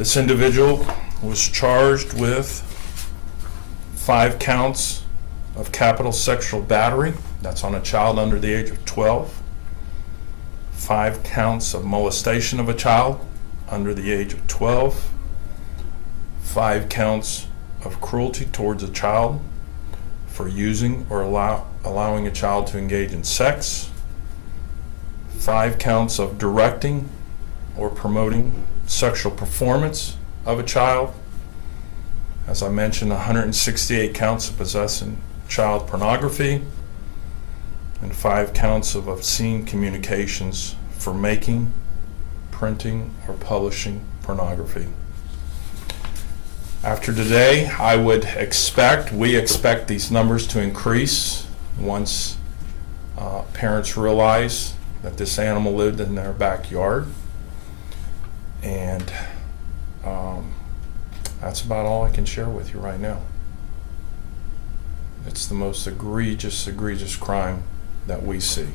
This individual was charged with 5 counts of capital sexual battery. That's on a child under the age of 12. 5 counts of molestation of a child under the age of 12. 5 counts of cruelty towards a child for using or allowing a child to engage in sex. 5 counts of directing or promoting sexual performance of a child. As I mentioned, 168 counts of possessing child pornography, and 5 counts of obscene communications for making, printing, or publishing pornography. After today, we expect these numbers to increase once parents realize that this animal lived in their backyard. And that's about all I can share with you right now. It's the most egregious crime that we see.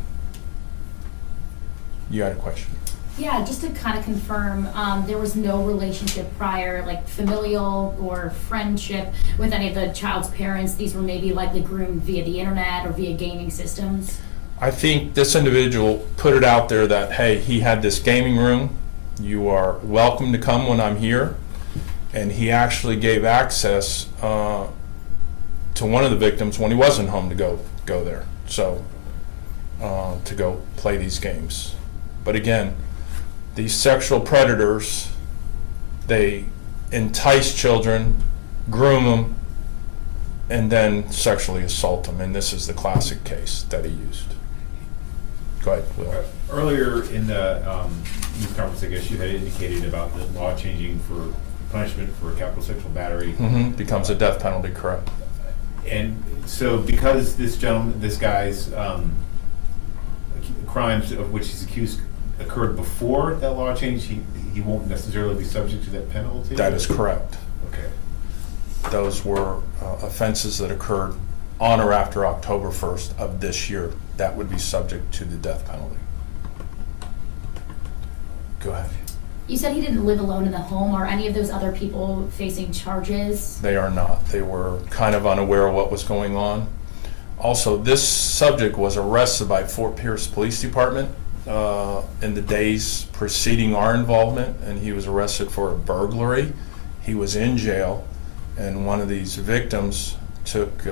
You had a question? Yeah, just to kind of confirm, there was no relationship prior, like familial or friendship with any of the child's parents. These were maybe likely groomed via the internet or via gaming systems. I think this individual put it out there that, hey, he had this gaming room. You are welcome to come when I'm here. And he actually gave access to one of the victims when he wasn't home to go there. So to go play these games. But again, these sexual predators, they entice children, groom them, and then sexually assault them. And this is the classic case that he used. Go ahead, Will. Earlier in the news conference, I guess you had indicated about the law changing for punishment for capital sexual battery. Becomes a death penalty, correct. And so because this guy's crimes of which he's accused occurred before that law change, he won't necessarily be subject to that penalty? That is correct. Okay. Those were offenses that occurred on or after October 1st of this year. That would be subject to the death penalty. Go ahead. You said he didn't live alone in the home. Are any of those other people facing charges? They are not. They were kind of unaware of what was going on. Also, this subject was arrested by Fort Pierce Police Department in the days preceding our involvement, and he was arrested for a burglary. He was in jail, and one of these victims took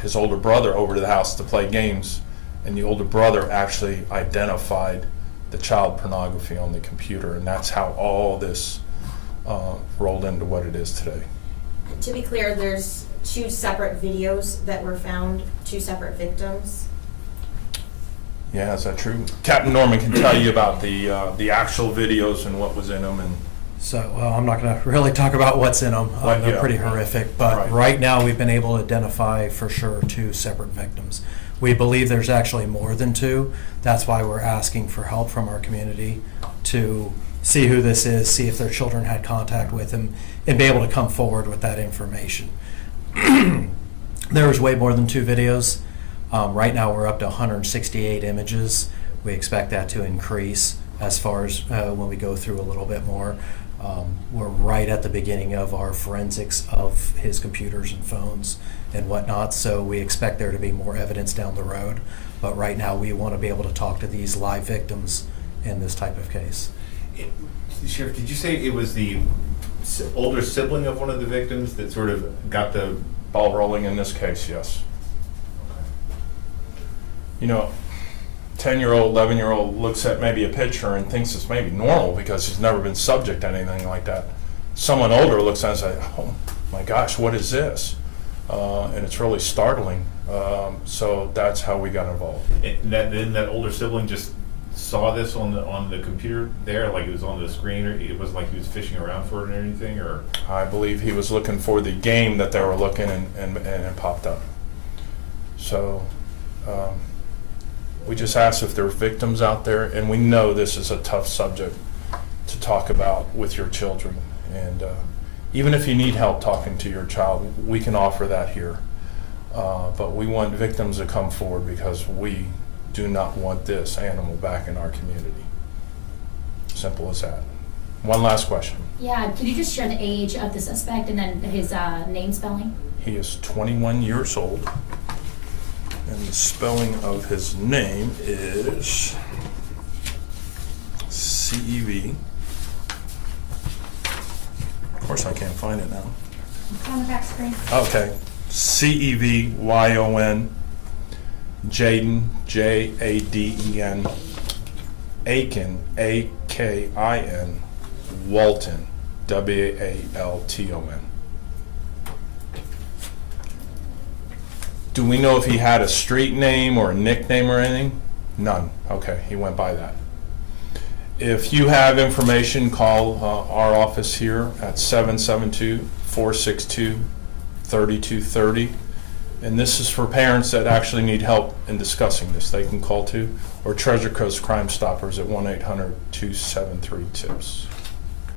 his older brother over to the house to play games, and the older brother actually identified the child pornography on the computer, and that's how all this rolled into what it is today. To be clear, there's 2 separate videos that were found, 2 separate victims. Yeah, is that true? Captain Norman can tell you about the actual videos and what was in them. And So I'm not going to really talk about what's in them. They're pretty horrific, but right now we've been able to identify for sure 2 separate victims. We believe there's actually more than 2. That's why we're asking for help from our community to see who this is, see if their children had contact with him, and be able to come forward with that information. There was way more than 2 videos. Right now we're up to 168 images. We expect that to increase as far as when we go through a little bit more. We're right at the beginning of our forensics of his computers and phones and whatnot, so we expect there to be more evidence down the road. But right now we want to be able to talk to these live victims in this type of case. Sheriff, did you say it was the older sibling of one of the victims that sort of got the ball rolling in this case? Yes. You know, 10-year-old, 11-year-old looks at maybe a picture and thinks it's maybe normal because he's never been subject to anything like that. Someone older looks at it and says, oh my gosh, what is this? And it's really startling. So that's how we got involved. And then that older sibling just saw this on the computer there, like it was on the screen, or it was like he was fishing around for it or anything, or? I believe he was looking for the game that they were looking and it popped up. So we just asked if there are victims out there, and we know this is a tough subject to talk about with your children. And even if you need help talking to your child, we can offer that here. But we want victims to come forward because we do not want this animal back in our community. Simple as that. One last question. Yeah, could you just share the age of the suspect and then his name spelling? He is 21 years old, and the spelling of his name is CEV. Of course, I can't find it now. It's on the back screen. Okay, CEVYON, Jaden, JADEN, Aiken, AKIN, Walton, WALTON. Do we know if he had a street name or a nickname or anything? None. Okay, he went by that. If you have information, call our office here at 772-462-3230. And this is for parents that actually need help in discussing this. They can call too, or Treasure Coast Crime Stoppers at 1-800-273-TIPS.